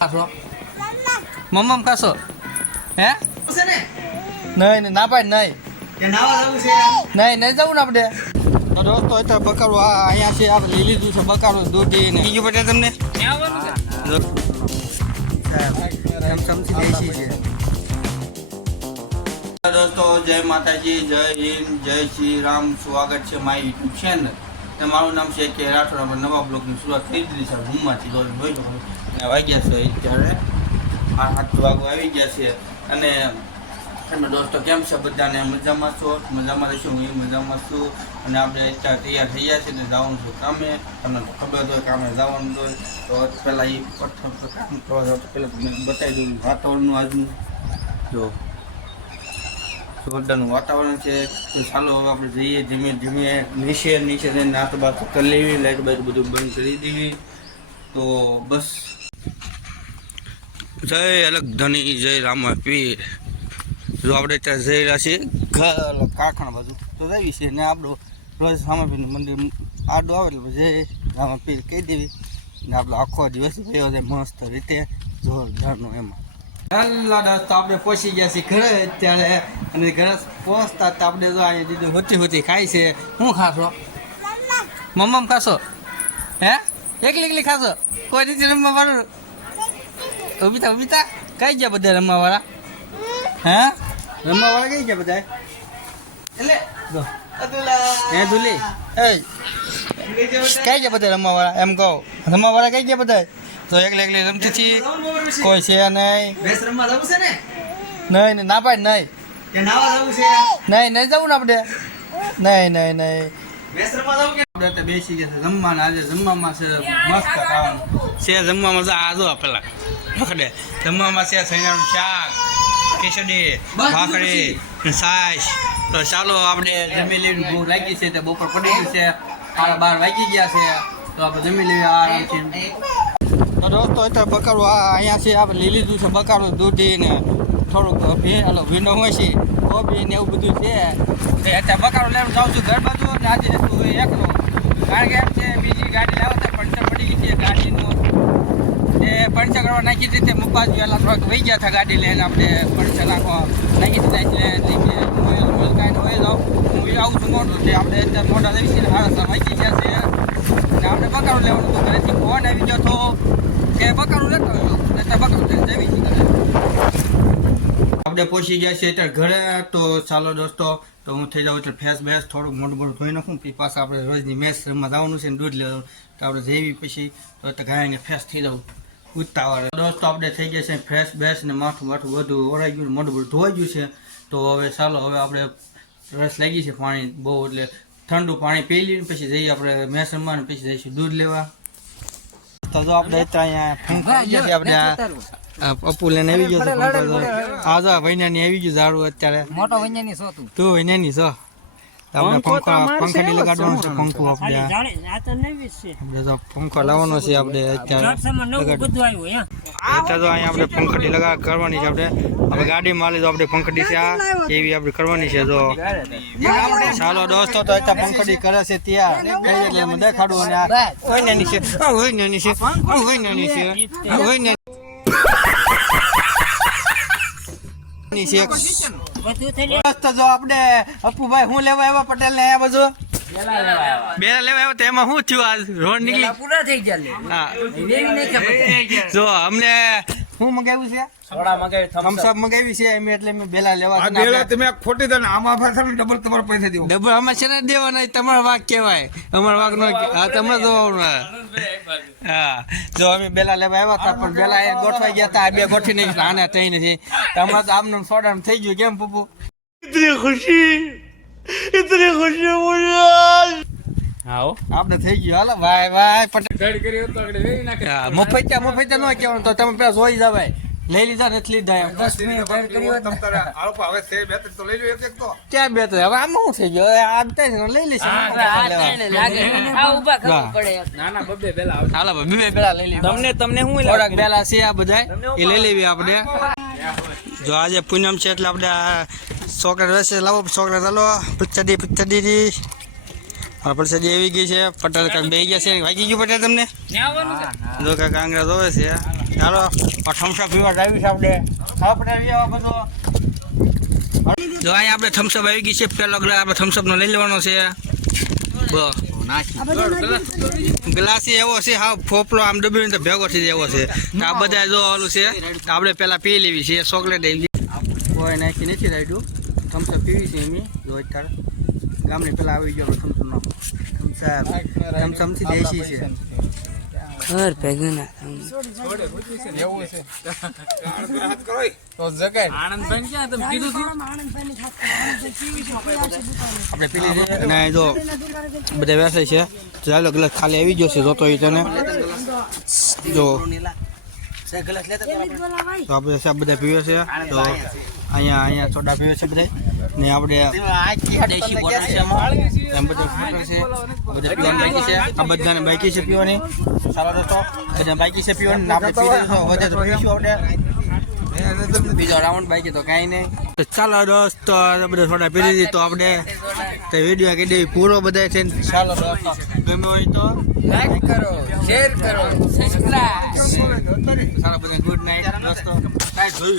મમ્મમ ખાશો હે નહીં ના પાડ નહીં નહીં જવું ને આપણે દોસ્તો અત્યારે બકારો અહીંયા છે આપણે લઈ લીધું છે બકારો દૂધી ને બીજું પટેલ તમને દોસ્તો જય માતાજી જય હિન્દ જય શ્રી રામ સ્વાગત છે મારી યુટ્યુબ ચેનલ અને મારું નામ છે કે રાઠોડ. આપણે નવા બ્લોગની શરૂઆત કરી દીધી છે રૂમમાંથી વાગ્યા છે અત્યારે 8 વાગો આવી ગયા છે. અને તમે દોસ્તો કેમ છે બધાને મજામાં છો? મજામાં રહીશું, હું મજામાં છું. અને આપણે અત્યારે તૈયાર થઈ ગયા છે ને જવાનું છે કામે. તમને ખબર હોય કામે જવાનું હોય તો પહેલાં એ કામ કરવા જાવ તો પહેલાં તમને બતાવી દઉં વાતાવરણનું આજનું. જો જોરદારનું વાતાવરણ છે તો ચાલો હવે આપણે જઈએ ધીમે ધીમે નીચે જઈને નાસ્તો બાસ્તો કરી લેવી, લાઈટ બાઈટ બધું બંધ કરી દેવી. તો બસ જય અલગ ધની જય રામા પીર. જો આપણે ત્યાં જઈ રહ્યા છીએ કારખાના બાજુ તો જઈએ છીએ ને આપણું રોજ રામાપીરનું મંદિર આડું આવે એટલે જય રામા પીર કહી દેવી ને આપણો આખો દિવસ ગયો છે મસ્ત રીતે જોરદારનું. એમાં પહેલા દોસ્તો આપણે પહોંચી ગયા છીએ ઘરે અત્યારે. અને ઘરે પહોંચતા તો આપણે જો અહીંયા દીધું હોતી ખાય છે. શું ખાશો? મમ્મમ ખાશો હે? એકલી ખાશો? કોઈ રીતે રમવા વાળું? ઉભીતા કઈ ગયા બધા રમવા વાળા? હે રમવા વાળા કઈ ગયા બધા? એટલે હે દુલી કઈ ગયા બધા રમવા વાળા? એમ કહો રમવા વાળા કઈ ગયા બધા? તો એકલી રમતી હતી કોઈ છે નહીં. નહીં ના પાડ નહીં જવું ને આપણે નહીં આપણે બેસી ગયા છે જમવાના. આજે જમવામાં છે મસ્ત ખાવાનું છે. જમવામાં છે આ જો પેલા પકડે જમવામાં છે સૈનાનું શાક, ખીચડી, ભાખરી, છાશ. તો ચાલો આપણે જમી લેવી. ભૂખ લાગી છે તો બપોર પડી ગયું છે, 12 વાગી ગયા છે તો આપણે જમી લેવી આરામથી. તો દોસ્તો અત્યારે બકારો અહીંયા છે આપણે લઈ લીધું છે બકારો દૂધી ને થોડુંક ભીંડો હોય છે કોબી ને એવું બધું છે. અત્યારે બકારો લેવાનું જાઉં છું ઘર બાજુ ને આજે એકલો કારણ કે એમ છે બીજી ગાડી લાવો તો પંચર પડી ગઈ છે ગાડીનું. એ પંચર કરવા નાખી દીધી મુપાસ વહેલા થોડાક વહી ગયા હતા ગાડી લઈને. આપણે પંચર નાખવા નાખી દીધા એટલે કાંઈ હોય જાઉં હું આવું છું મોટું છે. આપણે અત્યારે મોટા જઈ છીએ હારા વાંચી ગયા છે ને આપણે બકારો લેવાનું હતું. ઘરેથી ફોન આવી ગયો તો કે બકારો લેતો આવ્યો એટલે બકારો લઈને જવી છીએ. આપણે પહોંચી ગયા છીએ અત્યારે ઘરે. તો ચાલો દોસ્તો તો હું થઈ જાઉં એટલે ફેસ બેસ થોડુંક મોટું ધોઈ નાખું. પછી પાછા આપણે રોજની મેચ રમવા જવાનું છે ને દૂધ લેવાનું તો આપણે જેવી પછી તો ગાયને ફેસ થઈ જવું ઉતાવળ. દોસ્તો આપણે થઈ ગયા છે ફ્રેશ બેસ ને માથું બધું ઓરાઈ ગયું, મોઢું બધું ધોવાઈ ગયું છે. તો હવે ચાલો હવે આપણે રસ લાગી છે પાણી બહુ એટલે ઠંડુ પાણી પી લઈને પછી જઈએ આપણે મેચ રમવાનું, પછી જઈશું દૂધ લેવા. તો જો આપણે અહીંયા આપણે પપ્પુ લઈને આવી ગયો છે. આ જો વૈનાની આવી ગયું ઝાડું અત્યારે મોટો વૈનાની છો તું વૈનાની છો. આપણે પંખડી લગાડવાનો છે. પંખો આપણે પંખો લાવવાનો છે આપણે અત્યારે તો અહીંયા આપણે પંખડી કરવાની છે. આપણે ગાડીમાં લીધો આપણે પંખડી છે આ એવી આપણે કરવાની છે. જો ચાલો દોસ્તો તો અત્યારે પંખડી કરે છે ત્યાં એટલે અમે દેખાડું. અને વૈનાની છે વૈનાની છે વૈનાની છે વૈનાની જો આપણે અપુભાઈ હું લેવા આવ્યા પટેલ ને આવ્યા બધું બેલા લેવા આવ્યા તો એમાં શું થયું? આજ રોડ નીકળી પૂરા થઈ ગયા. જો અમને શું મગાવ્યું છે? થમ્સઅપ મગાવી છે એમ એટલે મેં બેલા લેવા. તમે ખોટી દે આમાં ડબલ તમારે પૈસા દેવો. ડબલ આમાં છે ને દેવાના તમારો વાક કહેવાય, અમારો વાક નો તમે જોવાનું. હા જો અમે બેલા લેવા આવ્યા હતા પણ બેલા એ ગોઠવાઈ ગયા હતા. આ બે ગોઠવી નહીં આને થઈ નથી. હમણાં તો આમનું સોડાનું થઈ ગયું. કેમ પપ્પુ? ઇતની ખુશી આપણે થઈ ગયું. હાલો ભાઈ મફત ન કહેવાનું તો તમે પેલા જોઈ જાવ લઈ લીધા નથી લીધા ક્યાં બે હવે આમ શું થઈ ગયો? લઈ લઈશું તમને શું થોડાક બેલા છે આ બધા એ લઈ લેવી આપણે. જો આજે પૂનમ છે એટલે આપણે ચોકલેટ રહેશે. લાવો ચોકલેટ ચાલો પચડી પ્રસાદી આવી ગઈ છે. પટેલ કાંક બે ગયા છે. વાગી ગયું પટેલ તમને? જો કાંક આંગળા જોવે છે. ચાલો થમ્સઅપ પીવા આવી છે આપણે બધો જો અહીંયા આપણે થમ્સઅપ આવી ગઈ છે પેલો ગ્લાસ આપણે થમ્સઅપ નો લઈ લેવાનો છે ગ્લાસ એવો છે હા ફોફલો આમ ડબ્બી ભેગો થઈ જાય એવો છે આ બધા જો ઓલું છે આપણે પેલા પી લેવી છે ચોકલેટ કોઈ નાખી નથી રાખ્યું થમ્સઅપ પીવી છે એમ જો અત્યારે ગામની પેલા આવી ગયો થમ્સઅપનો થમ્સઅપથી દેશી છે ઘર ભેગું ના એવું છે તો જગાય આનંદભાઈ ક્યાં તમે કીધું છે આપણે પેલી ને જો બધા વેસાય છે ચાલો ગ્લાસ ખાલી આવી ગયો છે જોતો એ તને જો તો આપણે સાહેબ બધા પીવે છે તો અહીંયા સોડા પીવે છે બધા ને આપણે દેશી બોટલ છે એમ બધા બોટલ છે બધા પીવાની બાકી છે આ બધાને બાકી છે પીવાની ચાલો દોસ્તો બધા બાકી છે પીવાની ને આપણે પી લઈશું વધે તો પીશું આપણે બીજો રાઉન્ડ બાકી તો કાંઈ નહીં ચાલો દોસ્તો બધા સોડા પી લીધી તો આપણે વિડીયો કહી દેવી પૂરો બધા છે ચાલો દોસ્તો ગમે હોય તો લાઈક કરો શેર કરો સબસ્ક્રાઇબ સારા બધા ગુડ નાઇટ દોસ્તો કાંઈ જોયું